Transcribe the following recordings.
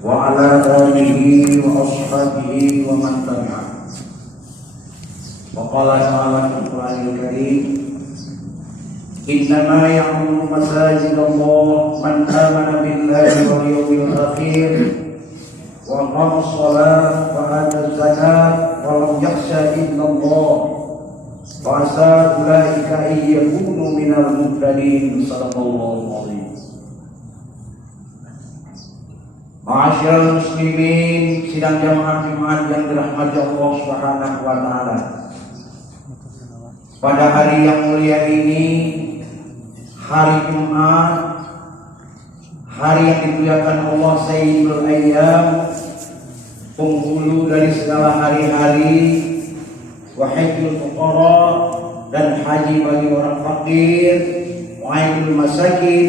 وعلى آله وأصحابه ومن تبعه. وقال تعالى في القرآن الكريم: إنما يعمر مساجد الله من آمن بالله واليوم الآخر وأقام الصلاة وآتى الزكاة ولم يخش إلا الله وعسى أولئك أن يكونوا من المهتدين. صدق الله العظيم. Ma'asyiral muslimin, sidang jamaah Jumat yang dirahmati Allah Subhanahu wa taala. Pada hari yang mulia ini, hari Jumat, hari yang dimuliakan Allah Sayyidul Ayyam, penghulu dari segala hari-hari, wa hajjul fuqara, dan haji bagi orang fakir, wa aidul masakin,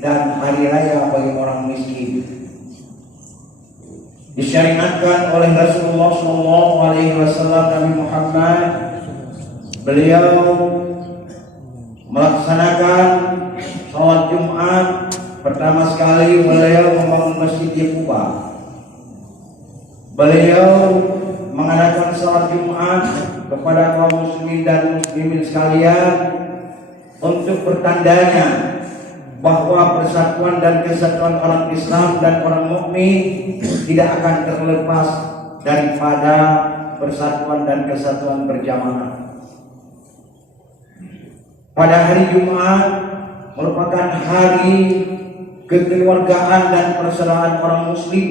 dan hari raya bagi orang miskin. Disyariatkan oleh Rasulullah SAW Nabi Muhammad. Beliau melaksanakan sholat Jumat. Pertama sekali beliau membangun masjid di Kuba. Beliau mengadakan sholat Jumat kepada kaum muslimin dan muslimin sekalian untuk bertandanya bahwa persatuan dan kesatuan orang Islam dan orang mukmin tidak akan terlepas daripada persatuan dan kesatuan berjamaah. Pada hari Jumat merupakan hari kekeluargaan dan persaudaraan orang muslim.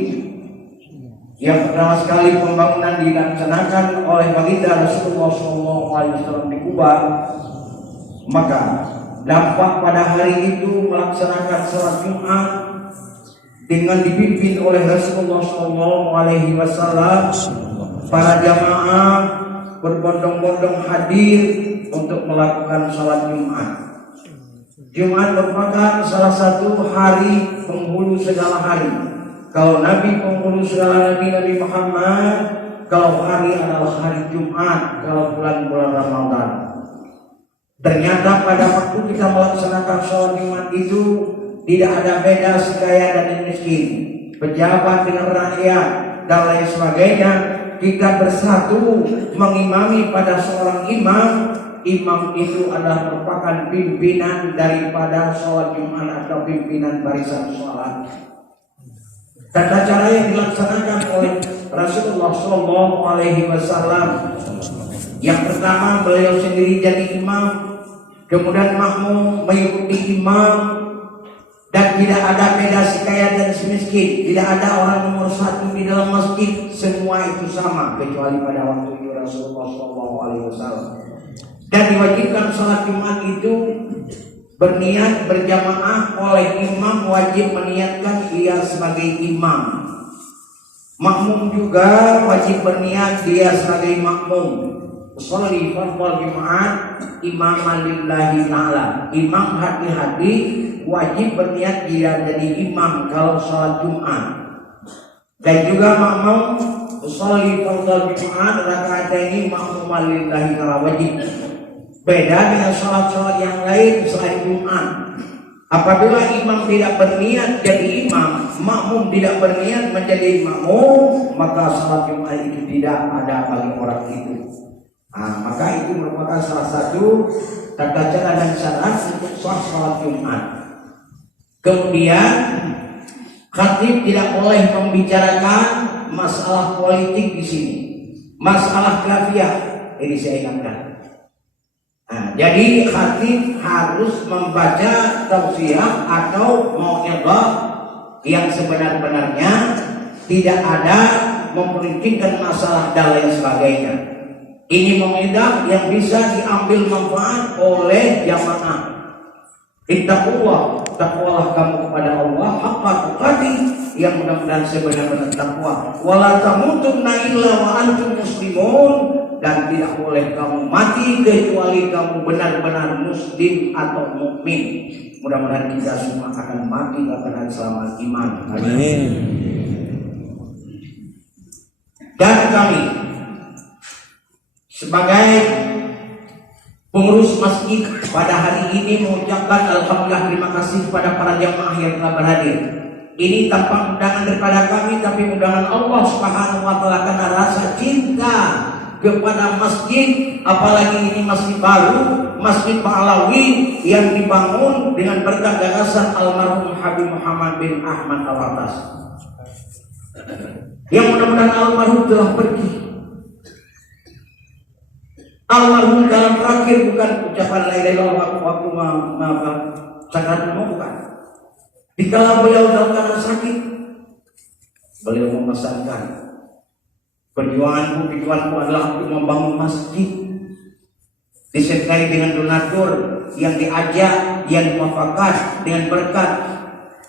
Yang pertama sekali pembangunan dilaksanakan oleh baginda Rasulullah SAW di Kuba. Maka dampak pada hari itu melaksanakan sholat Jumat dengan dipimpin oleh Rasulullah SAW. Para jamaah berbondong-bondong hadir untuk melakukan sholat Jumat. Jumat merupakan salah satu hari penghulu segala hari. Kalau Nabi penghulu segala Nabi Muhammad, kalau hari adalah hari Jumat, kalau bulan-bulan Ramadan. Ternyata pada waktu kita melaksanakan sholat Jumat itu tidak ada beda si kaya dan yang miskin, pejabat dengan rakyat dan lain sebagainya. Kita bersatu mengimami pada seorang imam. Imam itu adalah merupakan pimpinan daripada sholat Jumat atau pimpinan barisan sholat. Tata cara yang dilaksanakan oleh Rasulullah SAW. Yang pertama, beliau sendiri jadi imam. Kemudian makmum mengikuti imam, dan tidak ada beda si kaya dan si miskin. Tidak ada orang nomor satu di dalam masjid. Semua itu sama kecuali pada waktu itu Rasulullah SAW. Dan diwajibkan sholat Jumat itu berniat berjamaah oleh imam, wajib meniatkan ia sebagai imam. Makmum juga wajib berniat dia sebagai makmum. Sholli fardhu Jumat imaman lillahi ta'ala. Imam hati-hati wajib berniat dia jadi imam kalau sholat Jumat. Dan juga makmum sholli fardhu Jumat rakaataini makmuman lillahi ta'ala, wajib. Beda dengan sholat-sholat yang lain selain Jumat. Apabila imam tidak berniat jadi imam, makmum tidak berniat menjadi makmum, maka sholat Jumat itu tidak ada bagi orang itu. Maka itu merupakan salah satu tata cara dan syarat untuk sholat Jumat. Kemudian khatib tidak boleh membicarakan masalah politik di sini, masalah khilafiyah. Ini saya ingatkan. Jadi khatib harus membaca tausiah atau mau'izah yang sebenar-benarnya, tidak ada memperhitungkan masalah dan lain sebagainya. Ini mau'izah yang bisa diambil manfaat oleh jamaah. Ittaqullah, takwalah kamu kepada Allah haqqa tuqatih, yang mudah-mudahan sebenar-benar takwa. Wala tamutunna illa wa antum muslimun, dan tidak boleh kamu mati kecuali kamu benar-benar muslim atau mukmin. Mudah-mudahan kita semua akan mati dalam keadaan selamat iman. Amin. Dan kami sebagai pengurus masjid pada hari ini mengucapkan alhamdulillah terima kasih kepada para jamaah yang telah berhadir. Ini tanpa undangan daripada kami, tapi undangan Allah Subhanahu wa taala karena rasa cinta kepada masjid, apalagi ini masjid baru, Masjid Pahlawi yang dibangun dengan berkat gagasan almarhum Habib Muhammad bin Ahmad Al-Atas. Yang mudah-mudahan almarhum telah pergi. Almarhum dalam terakhir bukan ucapan la ilaha illallah waktu sakaratul maut, bukan. Dikala beliau dalam keadaan sakit, beliau memesankan, perjuanganku adalah untuk membangun masjid, disertai dengan donatur yang diajak, yang muafakat dengan berkat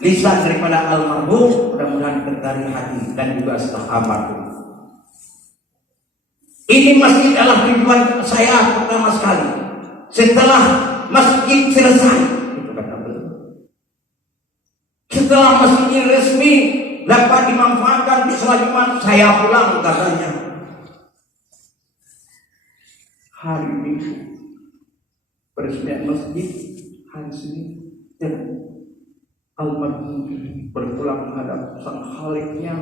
lisan daripada almarhum, mudah-mudahan tertarik hati dan juga setelah almarhum. Ini masjid adalah tujuan saya pertama sekali. Setelah masjid selesai, itu kata beliau. Setelah masjid ini resmi dapat dimanfaatkan di sholat Jumat, saya pulang, katanya. Hari Minggu peresmian masjid, hari Senin, dan almarhum berpulang menghadap sang Khaliknya.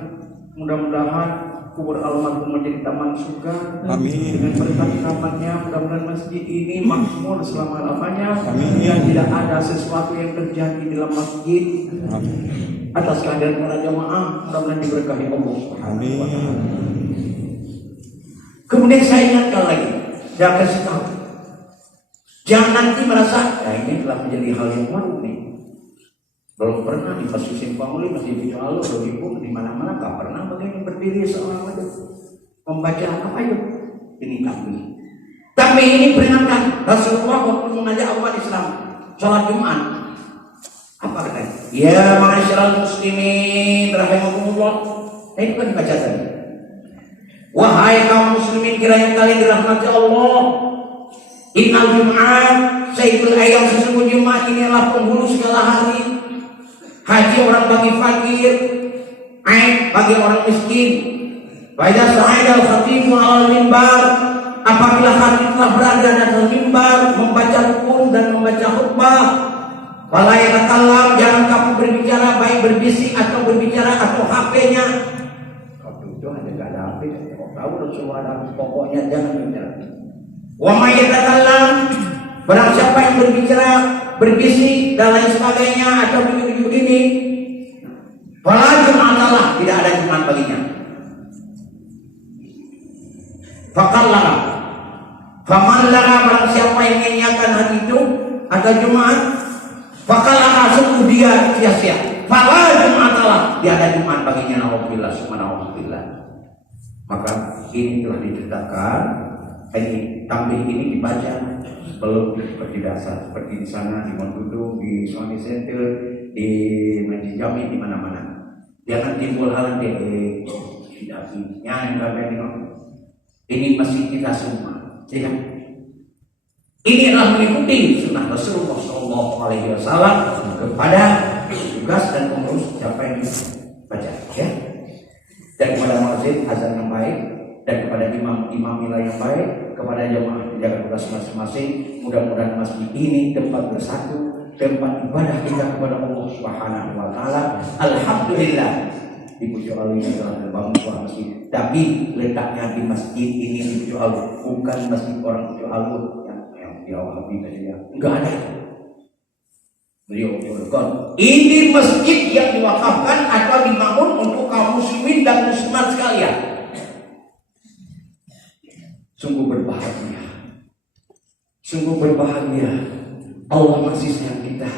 Mudah-mudahan kubur almarhum menjadi taman surga. Amin. Dengan berkat rahmatnya, mudah-mudahan masjid ini makmur selama-lamanya. Amin. Dan tidak ada sesuatu yang terjadi dalam masjid. Amin. Atas kehadiran para jamaah, mudah-mudahan diberkahi Allah. Amin. Kemudian saya ingatkan lagi, saya kasih tahu, jangan nanti merasa, ya ini telah menjadi hal yang baru nih. Belum pernah di Masjid Simpanguli, Masjid Bicualo, di mana-mana nggak pernah begini berdiri seorang itu membaca apa itu? Ini takbir. Tapi ini peringatan Rasulullah waktu mengajak umat Islam sholat Jumat. Apa katanya? Ya ma'asyiral muslimin rahimakumullah. Ini kan dibaca tadi. Wahai kaum muslimin kiranya kalian dirahmati Allah. Innal Jum'at sayyidul ayyam, sesungguhnya Jumat ini adalah penghulu segala hari. Haji orang bagi fakir, aib bagi orang miskin. Wa idza sa'ida al-khatibu 'alal mimbar, apabila khatib telah berada di atas mimbar membaca hukum dan membaca khutbah, wala yatakallam, jangan kamu berbicara, baik berbisik atau berbicara atau HP-nya. Waktu itu hanya enggak ada HP, kalau tahu suara pokoknya jangan bicara. Wa may yatakallam, barang siapa yang berbicara, berbisik dan lain sebagainya atau begini, fala jum'atalah, tidak ada Jumat baginya. Faqallara, faman lara, barang siapa yang menyanyiakan hari itu atau Jumat, faqallara, sungguh dia sia-sia. Fala jum'atalah, tidak ada Jumat baginya. Nauzubillah, subhanallah. Maka ini telah ditetapkan, ini tampil ini dibaca belum seperti dasar, seperti di sana di Montudu, di Sony Center, di Masjid Jami, di mana-mana. Jangan timbul hal yang tidak yang ini masih kita semua. Tidak. Ini adalah mengikuti sunnah Rasulullah SAW kepada tugas dan pengurus siapa yang dibaca, ya. Dan kepada masjid azan yang baik, dan kepada imam wilayah yang baik, kepada jamaah menjaga tugas masing-masing. Mudah-mudahan masjid ini tempat bersatu, tempat ibadah kita kepada Allah Subhanahu wa taala. Alhamdulillah, di Pucuk ini telah terbangun sebuah masjid. Tapi letaknya di masjid ini di Pucuk Alu, bukan masjid orang Pucuk Alu yang di Wahabi tadi ya. Enggak ada. Beliau berkata, ini masjid yang diwakafkan atau dibangun untuk kaum muslimin dan muslimat sekalian. Sungguh berbahagia. Sungguh berbahagia. Allah masih sayang kita.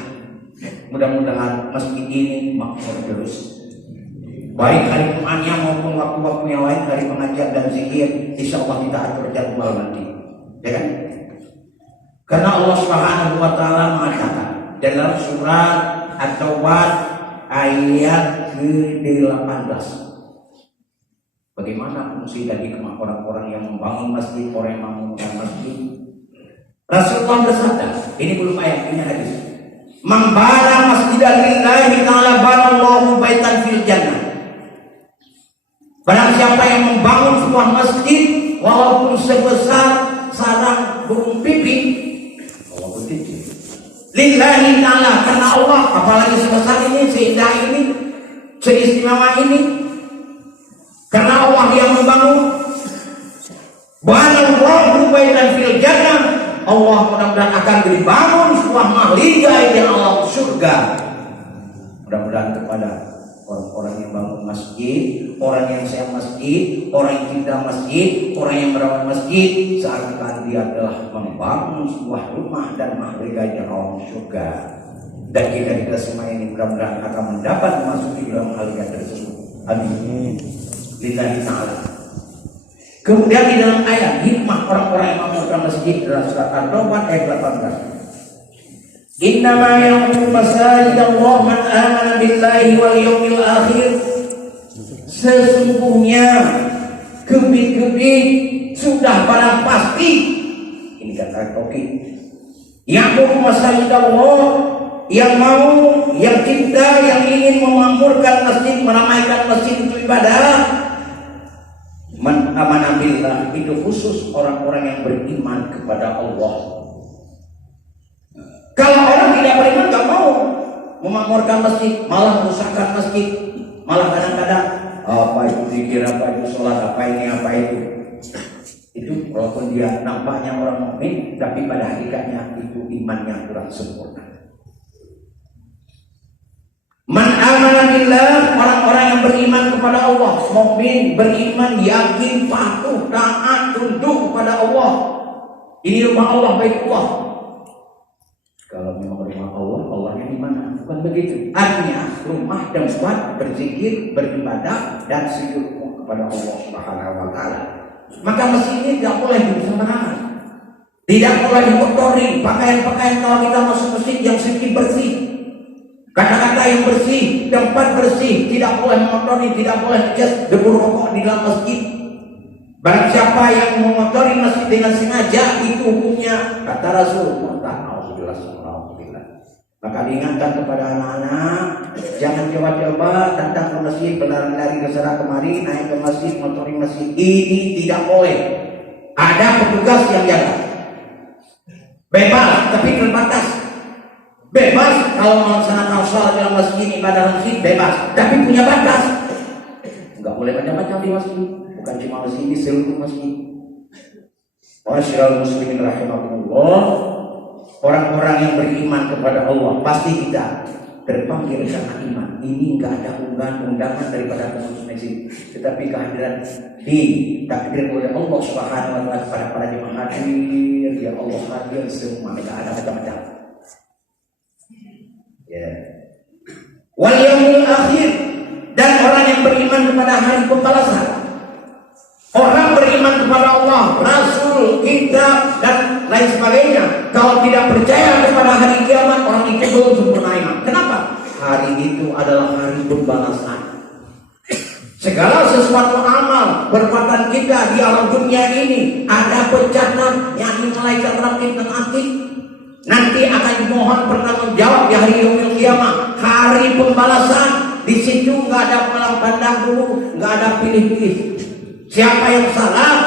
Mudah-mudahan masjid ini makmur terus. Baik hari Jumatnya maupun waktu-waktu yang lain, hari pengajian dan zikir, insya Allah kita atur jadwal nanti. Ya kan? Karena Allah Subhanahu wa taala mengatakan dalam surat At-Taubah ayat ke-18. Bagaimana fungsi dan hikmah orang-orang yang membangun masjid, orang yang membangun masjid? Rasulullah bersabda, ini belum ayat, ini hadis. Man bana masjidan lillahi ta'ala banallahu baitan fil jannah. Barang siapa yang membangun sebuah masjid walaupun sebesar sarang burung pipit, walaupun kecil, lillahi ta'ala, karena Allah, apalagi sebesar ini, seindah ini, seistimewa ini? Karena Allah yang membangun. Banallahu baitan fil jannah. Allah mudah-mudahan akan dibangun sebuah mahligai di alam surga. Mudah-mudahan kepada orang-orang yang bangun masjid, orang yang sehat masjid, orang yang cinta masjid, orang yang merawat masjid, seakan dia adalah membangun sebuah rumah dan mahligai di alam surga. Dan kita semua ini mudah-mudahan akan mendapat masuk di dalam mahligai tersebut. Amin. Lillahi ta'ala. Kemudian di dalam ayat hikmah orang-orang yang membangun masjid dalam surat At-Taubah ayat 18. Innama ya'muru masajid Allah man amana billahi wal yawmil akhir. Sesungguhnya gebit-gebit sudah barang pasti. Ini kata tauhid. Ya'muru masajid Allah, yang mau, yang cinta, yang ingin memakmurkan masjid, meramaikan masjid untuk ibadah. Man amana billah, itu khusus orang-orang yang beriman kepada Allah. Kalau orang tidak beriman gak mau memakmurkan masjid, malah merusakkan masjid, malah kadang-kadang apa itu zikir, apa itu sholat, apa ini, apa itu. Itu walaupun dia nampaknya orang mukmin, tapi pada hakikatnya itu imannya kurang sempurna. Man amana billah, orang-orang yang beriman kepada Allah, mukmin, beriman, yakin, patuh, taat, tunduk kepada Allah. Ini rumah Allah, Baitullah. Kalau memang rumah Allah, Allahnya di mana? Bukan begitu. Artinya rumah dan tempat berzikir, beribadah dan sujud kepada Allah Subhanahu wa taala. Maka masjid ini tidak boleh disembarangan. Tidak boleh dikotori. Pakaian-pakaian kalau kita masuk masjid yang sedikit bersih. Kata-kata yang bersih, tempat bersih, tidak boleh mengotori, tidak boleh just debu rokok di dalam masjid. Barang siapa yang mengotori masjid dengan sengaja, itu hukumnya kata Rasulullah. Maka diingatkan kepada anak-anak, jangan coba-coba datang ke masjid, berlari-lari ke sana kemari, naik ke masjid, mengotori masjid. Ini tidak boleh. Ada petugas yang jaga. Bebas, tapi terbatas. Bebas kalau melaksanakan sholat dalam masjid, ibadah masjid, bebas. Tapi punya batas. Enggak boleh macam-macam di masjid. Bukan cuma masjid, di seluruh masjid. Wassalamualaikum muslimin rahimahumullah. Orang-orang yang beriman kepada Allah pasti kita terpanggil karena iman. Ini enggak ada undangan daripada pengurus masjid, tetapi kehadiran ditakdir oleh Allah Subhanahu wa taala kepada para jemaah hadir. Ya Allah hadir semua, mereka ada macam-macam. Ya. Wal yaumil akhir, dan orang yang beriman kepada hari pembalasan. Orang beriman kepada Allah, Rasul, kitab dan lain sebagainya. Kalau tidak percaya kepada hari kiamat, orang itu belum sempurna iman. Kenapa? Hari itu adalah hari pembalasan. Segala sesuatu amal perbuatan kita di alam dunia ini ada pencatat yang malaikat rakib dan atid. Nanti akan dimohon pertanggungjawab di hari yaumil kiamat, hari pembalasan. Di situ nggak ada malang pandang dulu, nggak ada pilih-pilih. Siapa yang salah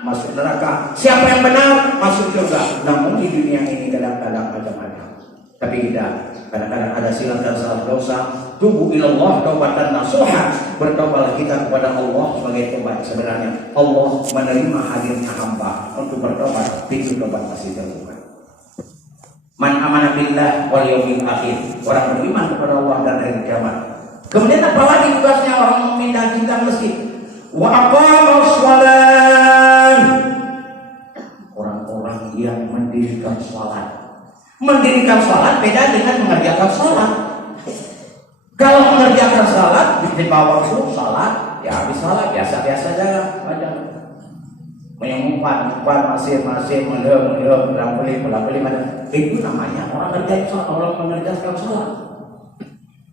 masuk neraka, siapa yang benar masuk surga. Namun di dunia ini kadang-kadang macam-macam. Tapi kita kadang-kadang ada silap dan salah dosa. Tubu ilallah taubatan nasuha, bertobatlah kita kepada Allah sebagai tobat sebenarnya. Allah menerima hadirnya hamba untuk bertobat, pintu tobat masih terbuka. Man amana billah wal yaumil akhir, orang beriman kepada Allah dan hari kiamat. Kemudian apa lagi tugasnya orang mukmin dan cinta masjid? Wa aqamus shalah, orang-orang yang mendirikan salat. Mendirikan salat beda dengan mengerjakan salat. Kalau mengerjakan salat di bawah waktu salat, ya habis salat biasa-biasa saja aja. Menyempat masih melebeli mana. Itu namanya orang mengerjakan salat.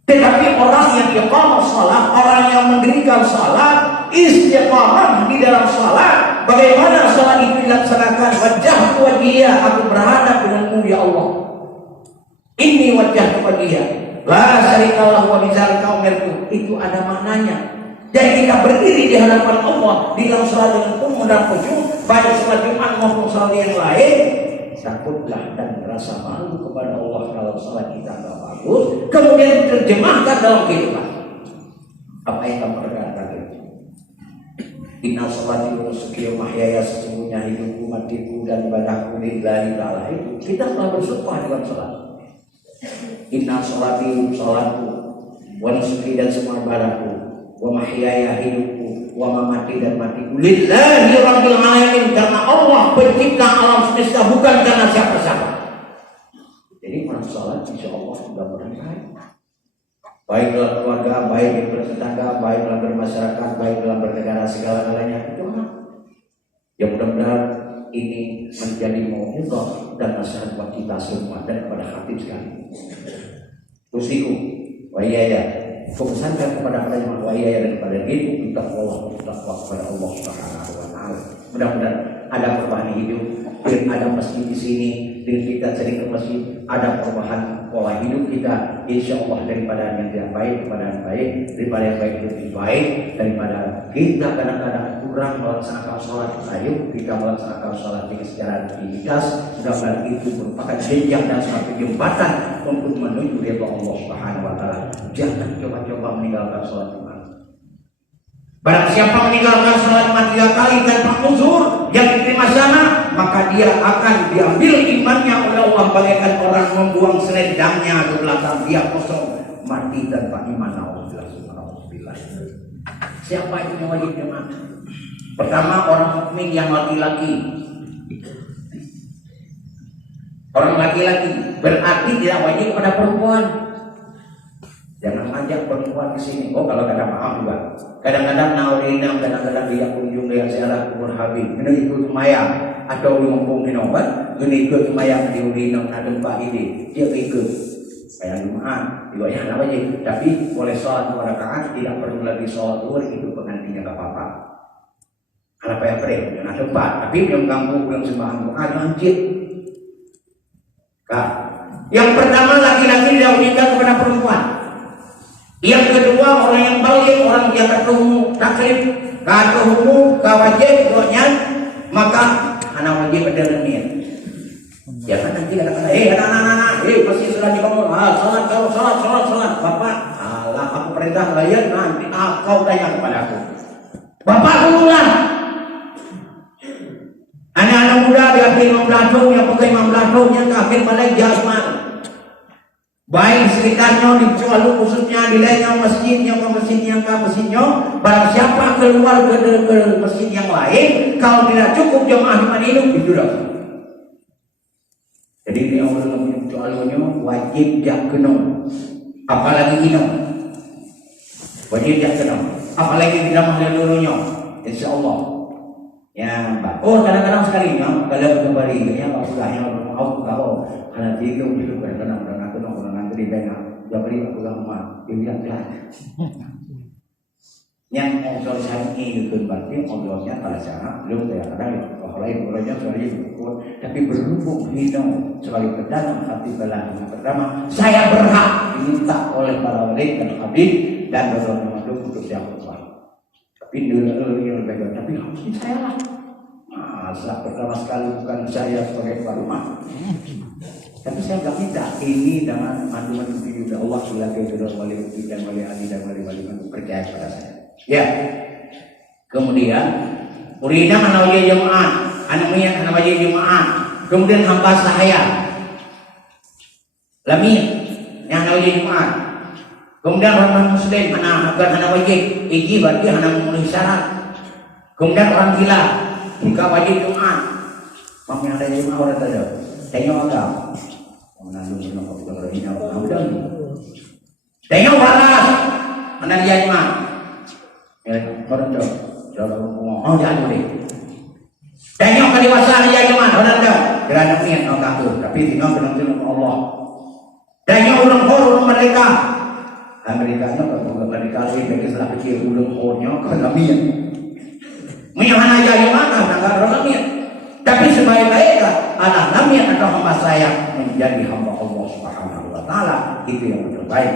Tetapi orang yang iqamah salat, orang yang mendirikan salat, istiqamah di dalam salat, bagaimana salat itu dilaksanakan? Wajhtu wajhiya, aku berhadap denganmu ya Allah. Inni wajhtu wajhiya, la syarikalah wa bidzalika umirtu. Itu ada maknanya. Jadi kita berdiri di hadapan Allah di dalam salat dengan penuh dan khusyuk, baik salat Jumat maupun salat yang lain, takutlah dan merasa malu kepada Allah kalau salat kita tidak bagus. Kemudian terjemahkan dalam kehidupan. Apa yang kamu katakan? Inna sholati wa nusuki wa mahyaya, sesungguhnya hidupku, matiku dan ibadahku lillahi ta'ala. Itu kita telah bersumpah dengan sholat. Inna sholati, sholatku, wa nusuki dan semua ibadahku, wa mahyaya, hidupku, wa mamati dan matiku lillahi rabbil alamin, karena Allah pencipta alam semesta, bukan karena siapa-siapa. Jadi orang sholat insya Allah sudah berkah. Baik dalam keluarga, baik di bertetangga, baik dalam bermasyarakat, baik dalam bernegara, segala-galanya itu ya mudah-mudahan ini menjadi mau'izah dan nasihat buat kita semua dan kepada khatib sekali. Usiku wa iyaya, fokuskan kepada kalimat wa iyaya dan kepada diriku kita Allah kepada Allah Subhanahu wa taala. Mudah-mudahan ada perubahan hidup, ada masjid di sini, dengan kita sering ke masjid, ada perubahan pola hidup kita, insya Allah daripada yang tidak baik kepada yang baik, daripada yang baik lebih baik, daripada kita kadang-kadang kurang melaksanakan sholat. Ayo kita melaksanakan sholat ini secara rutinitas. Mudah-mudahan itu merupakan jenjang dan suatu jembatan untuk menuju ridha Allah Subhanahu wa taala. Jangan coba-coba meninggalkan sholat Jumat. Barang siapa meninggalkan sholat 3 kali tanpa uzur yang diterima sana, maka dia akan diambil imannya oleh Allah bagaikan orang membuang selendangnya ke belakang, dia kosong, mati tanpa iman. Alhamdulillah. Siapa yang wajib jemaah? Pertama, orang mukmin yang laki-laki. Orang laki-laki berarti tidak wajib pada perempuan. Jangan ajak perempuan ke sini. Oh, kalau ada maaf juga. Kadang-kadang naurina, kadang-kadang dia kunjung dengan ziarah kubur Habib. Ini ikut mayang atau ngomong di nomor, ini ikut mayang di urinam ada tempat ini. Dia ikut. Kayak Jumat, juga yang apa aja. Tapi boleh sholat 2 rakaat, tidak perlu lagi sholat zuhur, itu penggantinya enggak apa-apa. Kenapa yang beri? Jangan tempat. Tapi yang ganggu, yang sembahyang Jumat, hancur. Yang pertama, laki-laki didahulukan kepada perempuan. Yang kedua, orang yang balik, orang yang ketemu takrib, ketemu kawajib, doanya, maka anak wajib ada niat. Jangan nanti kata-kata, anak-anak, pasti sudah dibangun, sholat, bapak, Allah, aku perintah layan, nanti kau tanya kepada aku. Bapak dulu lah. Anak-anak muda diambil Imam Belatung, yang pakai Imam Belatung, yang kafir balik jasman. Baik serikannya dijual khususnya di lain masjidnya ke masjidnya. Barang siapa keluar ke masjid yang lain, kalau tidak cukup jemaah iman hidup itu dah. Jadi ini orang yang jualnya wajib jak kenong, apalagi inong. Wajib jak kenong, apalagi tidak mahal dulunya. Insya Allah. Ya, oh kadang-kadang sekali kalau kembali ya kalau sudahnya mau kau karena dia itu kadang-kadang di bengkel, dia beri aku lama, dia bilang jelas. Yang ngobrol saya ini itu berarti ngobrolnya pada cara belum kadang-kadang kalau lain ngobrolnya sekali berikut, tapi berhubung hidung sebagai pedagang hati belah yang pertama, saya berhak diminta oleh para murid dan habib dan berdoa untuk siapa Tuhan. Tapi dulu yang lebih tapi harusnya saya lah. Masa pertama sekali bukan saya sebagai tuan rumah. Tapi saya nggak minta ini dengan mandu-mandu video Allah sudah kepada wali dan wali ali dan wali percaya kepada saya. Ya. Kemudian urina anak wajib jemaah, anak wajib jemaah. Kemudian hamba sahaya. Lamin yang anak wajib jemaah. Kemudian orang muslim anak wajib, iki berarti anak memenuhi syarat. Kemudian orang gila jika wajib jemaah. Mampu ada jemaah orang ada. Tengok agak. Menandung menokok berdoanya mudah. Tengok balas mana dia mah? Orang tu, jangan jangan boleh. Tengok kedewasaan dia mah, orang tu. Kerana niat nak takut, tapi tengok dengan Allah. Tengok orang mereka. Amerika nya kalau mereka ini bagi salah kecil orang kalau niat. Menyahana jadi mana? Nak orang niat. Tapi sebaik-baiknya anak nabi atau hamba saya menjadi hamba Allah Subhanahu wa taala, itu yang terbaik.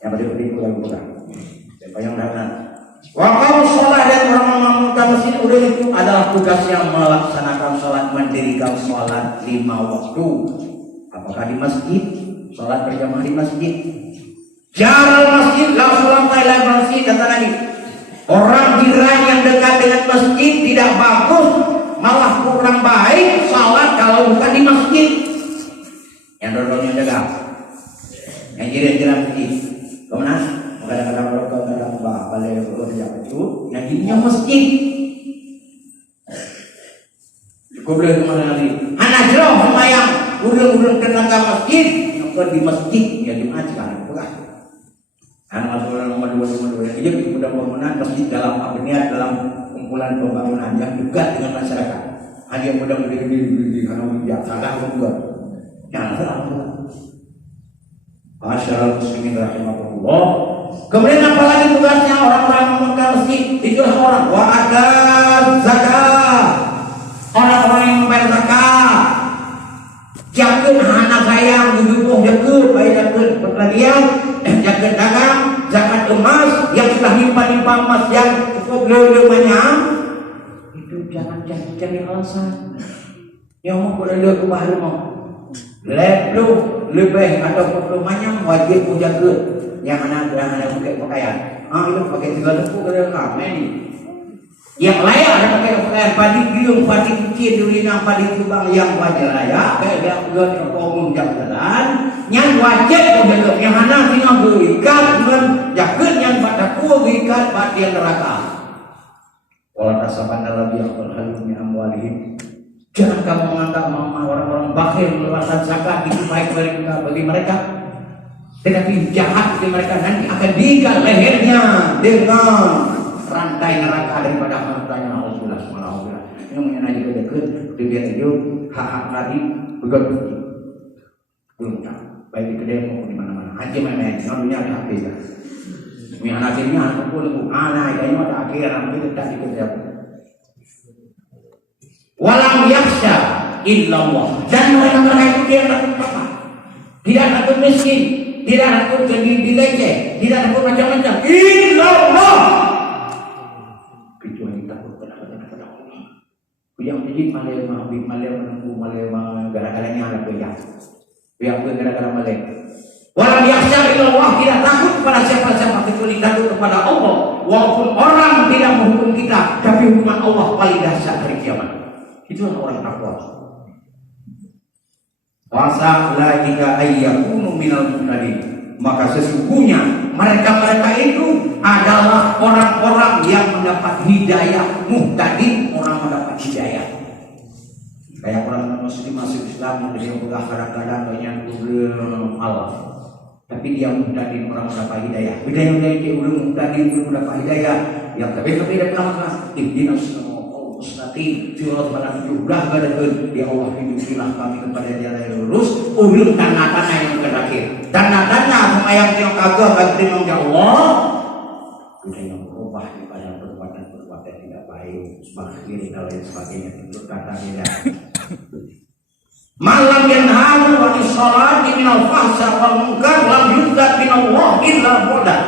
Yang berikut lagi bukan. Siapa yang datang? Waktu sholat dan memakmurkan masjid itu adalah tugas yang melaksanakan sholat, mendirikan sholat 5 waktu. Apakah di masjid? Sholat berjamaah di masjid. Jaral masjid la salata ila masjid, kata Nabi. Orang jiran yang dekat dengan masjid tidak bagus, malah kurang baik salat kalau bukan di masjid. Yang dodongnya jaga, yang jiran-jiran masjid. Kemana? Kadang-kadang mereka kadang balik kerja itu, yang dirinya masjid. Kau boleh kemana lagi? Anak jauh semayang, urang-urang tetangga masjid, yang di masjid ya Jumat sekarang, bukan? Anak nomor 2 ini sudah bangunan masjid dalam abniat dalam kumpulan pembangunan yang dekat dengan masyarakat. Ada yang mudah berdiri karena tidak salah juga. Jangan salah. Masyaallah muslimin rahimahullah. Kemudian apalagi tugasnya orang-orang memegang masjid? Itulah orang wa akan zakat. Orang-orang yang membayar zakat. Jangan anak sayang dibutuh jaga, bayar zakat pertanian, zakat dagang, zakat emas yang sudah limpah-limpah emas yang cukup lelumanya. Itu jangan cari alasan. Yang mau berada ke baharu mau. Lebih atau perluannya wajib menjaga yang anak pakai pakaian. Itu pakai 3 lembu ke kami ni. Yang layak ada pakai pakaian padi giung, padi kecil, durinang, padi tubang yang wajar layak. Kayak yang bukan umum jalan. Yang wajib menjaga yang anak tinggal berikat dengan jaket yang pada kuah berikat pada yang neraka. Walau tasaban dalam yang berhalumnya amwalihim. Jangan kamu menganggap orang-orang bakhil mengeluarkan zakat itu baik bagi mereka, tetapi jahat bagi mereka nanti akan diikat lehernya dengan rantai neraka daripada hartanya Allah Subhanahu wa taala. Yang mengenai juga dekat dia itu hak-hak tadi begitu. Belum tahu baik di kedai maupun di mana-mana. Haji mana dunia ada habis. Ini anaknya aku pun anak ini ada akhir nanti tidak dikejar. Walam yakhsha illallah, dan mereka itu tidak takut apa, tidak takut miskin, tidak takut jadi dileceh, tidak takut macam-macam. Illallah, kecuali takut kepada Allah. Yang menjadi malah menempuh gara-garanya ada pihak gara-gara malah. Walam yakhsha illallah, tidak takut kepada siapa-siapa kecuali takut kepada Allah. Walaupun orang tidak menghukum kita, tapi hukuman Allah paling dahsyat hari kiamat. Itulah orang takwa. Wasa la jika ayyakunu minal muhtadin, maka sesungguhnya mereka itu adalah orang-orang yang mendapat hidayah. Muhtadin, orang mendapat hidayah. Kayak orang muslim masuk Islam yang dia kadang-kadang banyak belum Allah, tapi dia muhtadin, orang mendapat hidayah. Bedanya dia belum muhtadin, belum mendapat hidayah. Yang tapi tidak pernah ihdinas mustaqim, surat pada jumlah gadakeun di Allah hindukilah kami kepada jalan yang lurus. Ulun tanda-tanda yang terakhir, tanda-tanda semayang yang kagak berterima ya Allah, kita yang berubah daripada perbuatan tidak baik, bakhil dan lain sebagainya. Itu kata dia malam yang halu wa sholat minal fahsya wal munkar lam yuzad minallah illa bodah.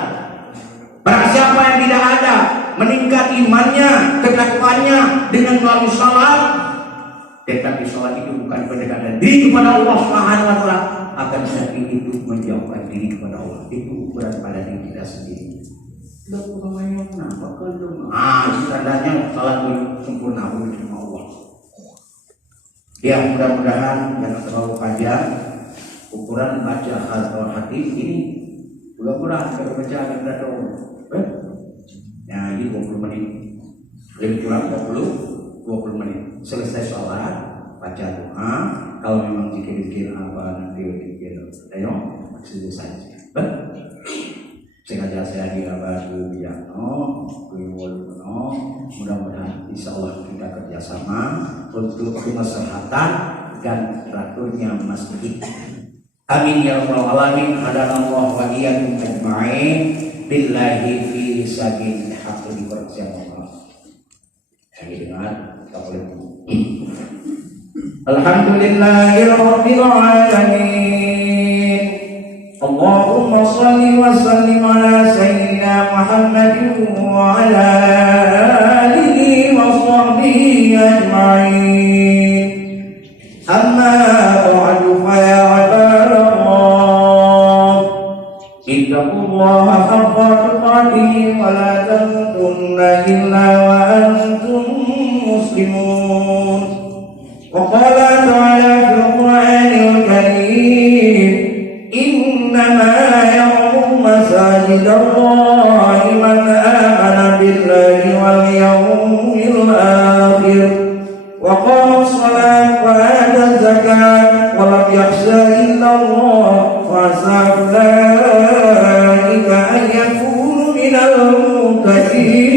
Barang siapa yang tidak ada meningkat imannya, ketakwaannya dengan melalui salat, tetapi salat itu bukan pendekatan diri kepada Allah Subhanahu wa taala, akan tetapi itu menjauhkan diri kepada Allah. Itu ukuran pada diri kita sendiri. Tidak perlu banyak kenapa kalau tandanya salat itu sempurna sama Allah. Ya mudah-mudahan jangan terlalu panjang ukuran baca hati ini. Mudah-mudahan kalau baca ada dong. Ya ini 20 menit, lebih kurang 20 menit. Selesai sholat, baca doa. Kalau memang zikir-zikir apa nanti zikir, ayo maksudnya saja. Sengaja saya diabar Biano, Wiwolno. Mudah-mudahan insya Allah kita kerjasama untuk kemaslahatan dan teraturnya masjid. Amin ya rabbal alamin. Hadanallahu wa iyyakum ajma'in. Billahi fi sabil haqq di persiapan. Saya dengar kita boleh. Alhamdulillahirabbil alamin. Allahumma shalli wa sallim ala sayyidina Muhammadin wa ala alihi wa sahbihi ajma'in. Amma ba'du fa ya ibadallah. ولا تموتن إلا وأنتم مسلمون. وقال تعالى في القرآن الكريم إنما يعمر مساجد الله من آمن بالله واليوم الآخر وقام الصلاة وآتى الزكاة ولم يخش إلا الله فعسى أولئك أن يكونوا من المتقين.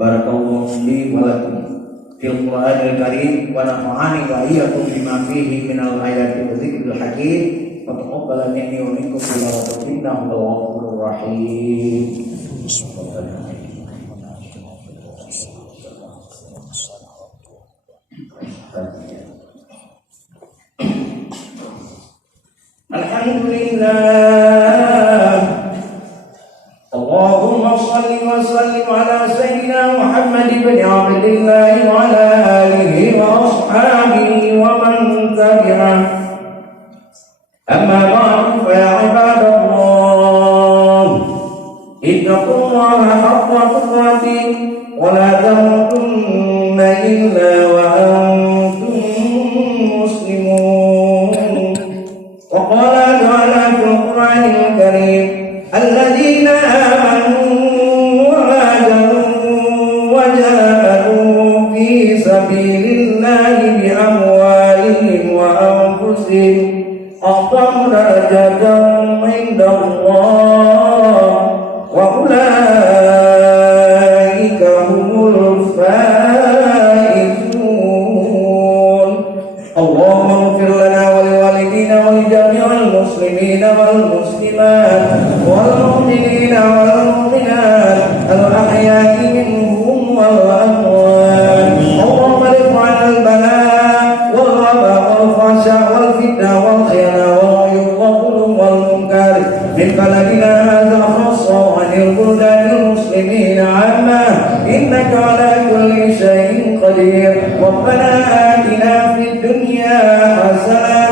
بارك الله لي ولكم في القرآن الكريم ونفعني وإياكم بما فيه من الآيات والذكر الحكيم وتقبل مني ومنكم تلاوته إنه هو الغفور الرحيم. Alhamdulillah. Allahumma salli wa sallim ala sayyidina Muhammad ibn Abdillah wa ala alihi wa ashabihi wa man tabi'ah. Amma ba'du fa ya ibadallah, ittaqullaha haqqa tuqatih wa la tamutunna illa wa antum muslimun. وقال تعالى في القرآن الكريم الذين آمنوا وهاجروا وجاهدوا في سبيل الله بأموالهم وأنفسهم أعظم درجة عند الله وأولئك هم الفائزون. اللهم اغفر لنا ولوالدينا ولجميع المسلمين والمسلمات والمؤمنين والمؤمنات الأحياء منهم والأموات. اللهم ارفع عنا البلاء والوباء والفحشاء والفتنة والخيانة والعيوب والظلم والمنكر من بلدنا هذا خاصة وعن البلدان المسلمين عامة إنك على كل شيء قدير. ربنا آتنا في الدنيا حسنة